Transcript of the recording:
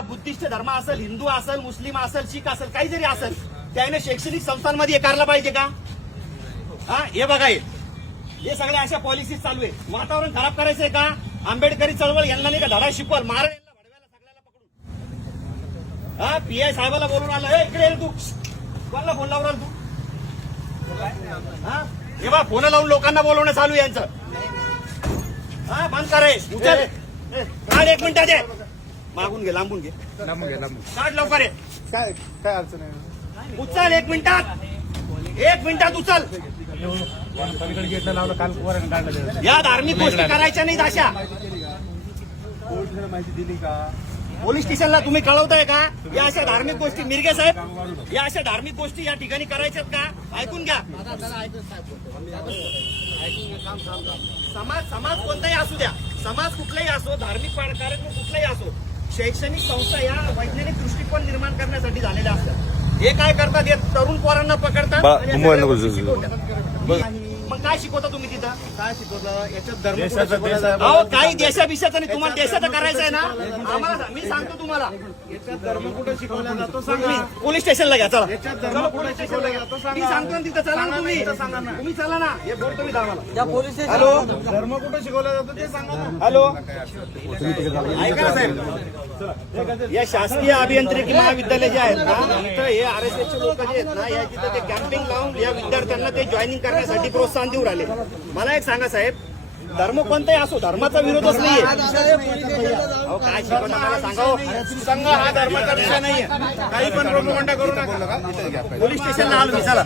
Buddhist धर्म असेल हिंदू असेल मुस्लिम असेल शीख असेल काही जरी असेल त्याने शैक्षणिक संस्थांमध्ये हे करायला पाहिजे का? हा हे बघा हे. सगळ्या अशा पॉलिसीज चालू आहे वातावरण खराब करायचंय का? आंबेडकरी चळवळ यांना नाही का धडा शिकवल मारण यांना भडव्याला सगळ्याला पकडून. हा पी आय साहेबाला बोलून आलं "ए, इकडे तू. कोणाला फोन लावून तू? हा? हे बा फोन लावून लोकांना बोलवणं चालू यांचं. हा बंद करे उचल. एक मिनिटात ये मागून घे लांबून घे. लांबून घे लांबून. काढ लवकर ये. काय काय अडचण आहे? उचल एक मिनिटात. एक मिनिटात उचल. लावलं काल काढलं. या धार्मिक गोष्टी करायच्या नाहीत अशा. माहिती दिली का? पोलीस स्टेशनला तुम्ही कळवताय का? या अशा धार्मिक गोष्टी मिरगे साहेब या अशा धार्मिक गोष्टी या ठिकाणी करायच्यात का? ऐकून घ्या. समाज समाज कोणताही असू द्या. समाज कुठलाही असो धार्मिक कार्यक्रम कुठलाही असो शैक्षणिक संस्था या वैज्ञानिक दृष्टिकोन निर्माण करण्यासाठी झालेल्या असतात. हे काय करतात? हे तरुण पोरांना पकडतात. मग काय शिकवता तुम्ही तिथं? काय शिकवलं याच्यात धर्म? अहो काही देशाभिषेचं नाही तुम्हाला देशाचं करायचं आहे ना? आम्हाला मी सांगतो तुम्हाला. याच्यात धर्म कुठं शिकवला जातो सांगा. पोलीस स्टेशनला घ्या चला. याच्यात धर्म कुठं पोलीस शिकवला जातो. सांगा. मी सांगतो ना तिथं चला ना तुम्ही. इथं सांगा ना. तुम्ही चला ना. हे बोलतो मी दामाला हॅलो? हॅलो धर्म कुठं शिकवला जातो ते सांगा ना. हॅलो? ऐका ना साहेब. या शासकीय अभियांत्रिकी महाविद्यालय जे आहेत ना इथं हे आर एस एसचे लोक जे आहेत ना या तिथं ते कॅम्पिंग लावून या विद्यार्थ्यांना ते जॉईनिंग करण्यासाठी प्रोत्साहन देऊ राहिले. मला एक सांगा साहेब धर्म कोणताही असो धर्माचा विरोधच नाहीये. अहो काय शिकवता मला सांगा हो. संघ हा धर्माचा विषय नाहीये. काही पण प्रोपगंडा करू नका पोलीस स्टेशनला आलो मी चला.